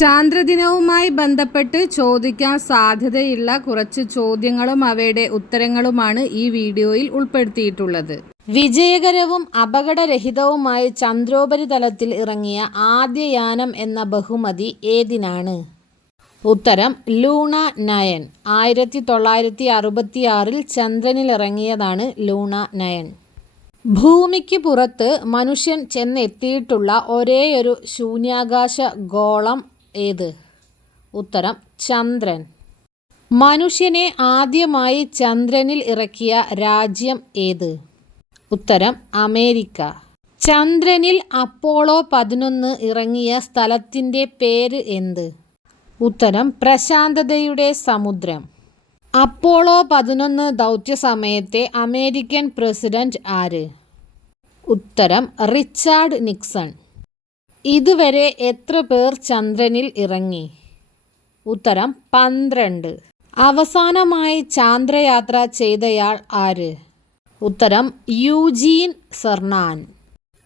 ചാന്ദ്രദിനവുമായി ബന്ധപ്പെട്ട് ചോദിക്കാൻ സാധ്യതയുള്ള കുറച്ച് ചോദ്യങ്ങളും അവയുടെ ഉത്തരങ്ങളുമാണ് ഈ വീഡിയോയിൽ ഉൾപ്പെടുത്തിയിട്ടുള്ളത്. വിജയകരവും അപകടരഹിതവുമായി ചന്ദ്രോപരിതലത്തിൽ ഇറങ്ങിയ ആദ്യ യാനം എന്ന ബഹുമതി ഏതിനാണ്? ഉത്തരം ലൂണ 9. 1966 ചന്ദ്രനിലിറങ്ങിയതാണ് ലൂണ 9. ഭൂമിക്ക് പുറത്ത് മനുഷ്യൻ ചെന്നെത്തിയിട്ടുള്ള ഒരേയൊരു ശൂന്യാകാശ ഗോളം ഏത്? ഉത്തരം ചന്ദ്രൻ. മനുഷ്യനെ ആദ്യമായി ചന്ദ്രനിൽ ഇറക്കിയ രാജ്യം ഏത്? ഉത്തരം അമേരിക്ക. ചന്ദ്രനിൽ അപ്പോളോ 11 ഇറങ്ങിയ സ്ഥലത്തിൻ്റെ പേര് എന്ത്? ഉത്തരം പ്രശാന്തതയുടെ സമുദ്രം. അപ്പോളോ 11 ദൗത്യസമയത്തെ അമേരിക്കൻ പ്രസിഡന്റ് ആര്? ഉത്തരം റിച്ചാർഡ് നിക്സൺ. ഇതുവരെ എത്ര പേർ ചന്ദ്രനിൽ ഇറങ്ങി? ഉത്തരം 12. അവസാനമായി ചാന്ദ്രയാത്ര ചെയ്തയാൾ ആര്? ഉത്തരം യൂജീൻ സെർനാൻ.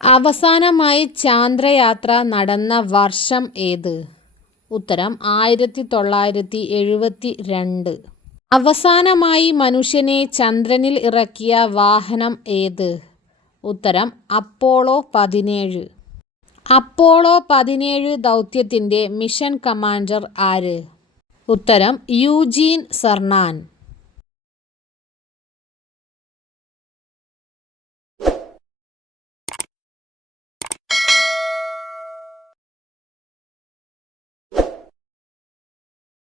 അവസാനമായി ചാന്ദ്രയാത്ര നടന്ന വർഷം ഏത്? ഉത്തരം 1972. അവസാനമായി മനുഷ്യനെ ചന്ദ്രനിൽ ഇറക്കിയ വാഹനം ഏത്? ഉത്തരം അപ്പോളോ 17. അപ്പോളോ 17 ദൗത്യത്തിൻ്റെ മിഷൻ കമാൻഡർ ആര്? ഉത്തരം യൂജീൻ സെർനാൻ.